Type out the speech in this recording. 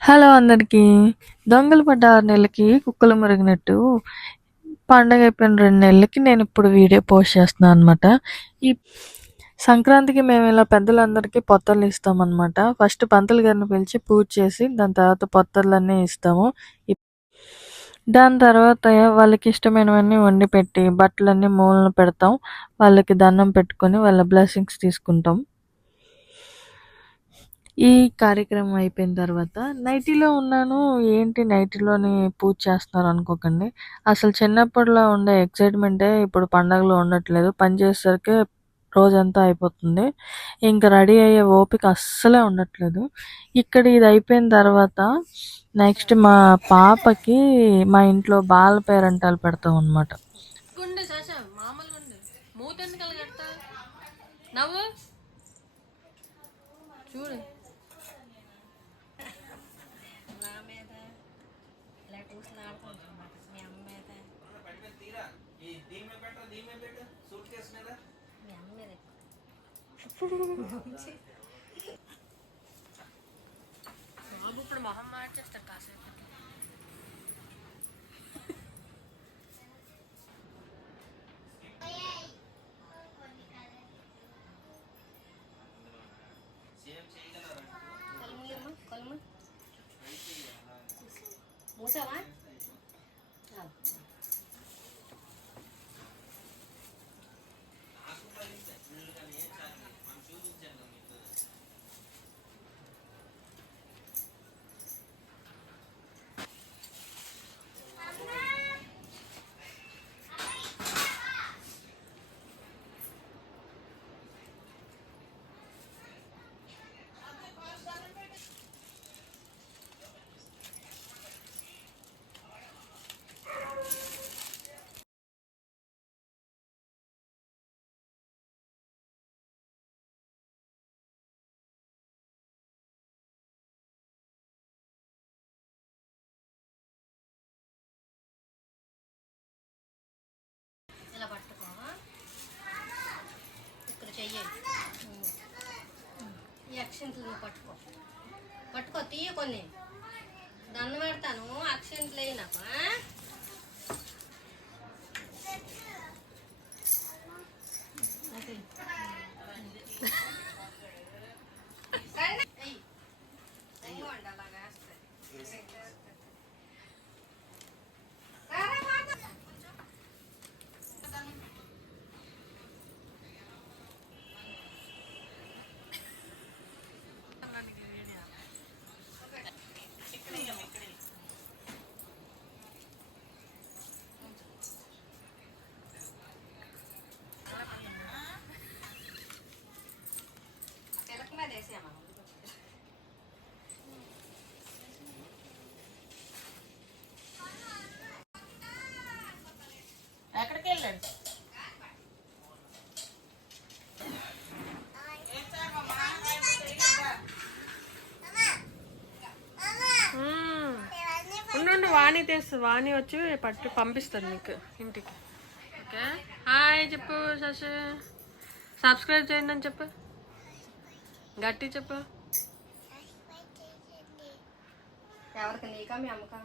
Hello అందరికీ. దొంగలు పడ్డ 6 నెలలకి కుక్కలు మురిగినట్టు పండగ అయిపోయిన 2 నెలలకి నేనిప్పుడు వీడియో పోస్ట్ చేస్తున్నాననమాట. ఈ సంక్రాంతికి మేమిలా పెద్దలందరికీ పొత్తర్లు ఇస్తామనమాట. ఫస్ట్ పంతులు గారిని పిలిచి పూజ చేసి దాని తర్వాత పొత్తర్లన్నీ ఇస్తాము. దాని తర్వాత వాళ్ళకిష్టమైనవన్నీ వండి పెట్టి బట్టలన్నీ మూలన పెడతాం. వాళ్ళకి దండం పెట్టుకొని వాళ్ళ బ్లెస్సింగ్స్ తీసుకుంటాం. ఈ కార్యక్రమం అయిపోయిన తర్వాత నైటీలో ఉన్నాను. ఏంటి నైటీలోని పూజ చేస్తున్నారు అనుకోకండి. అసలు చిన్నప్పటిలో ఉండే ఎక్సైట్‌మెంటే ఇప్పుడు పండగలో ఉండట్లేదు. పని చేసేసరికి రోజంతా అయిపోతుంది. ఇంక రెడీ అయ్యే ఓపిక అస్సలే ఉండట్లేదు. ఇక్కడ ఇది అయిపోయిన తర్వాత నెక్స్ట్ మా పాపకి మా ఇంట్లో బాల పేరంటాలు పెడతామనమాట. చూడు ఇప్పుడు మొహం మార్చేస్తారు కాసేపు. మూసావా ఇలా పట్టుకో, ఇక్కడ చెయ్యి ఈ అక్షంతలు పట్టుకో పట్టుకో తీయ కొన్ని దండం పెడతాను. అక్షంతలు అయినాక ఎక్కడికి వెళ్ళాడు? ఉండు, వాణి తెస్తుంది. వాణి వచ్చి పట్టు పంపిస్తుంది నీకు ఇంటికి. ఓకే, హాయ్ చెప్పు శశి. సబ్స్క్రైబ్ చేయండి అని చెప్పు, గట్టి చెప్పు. ఎవరికి? నీకా మీ అమ్మకా?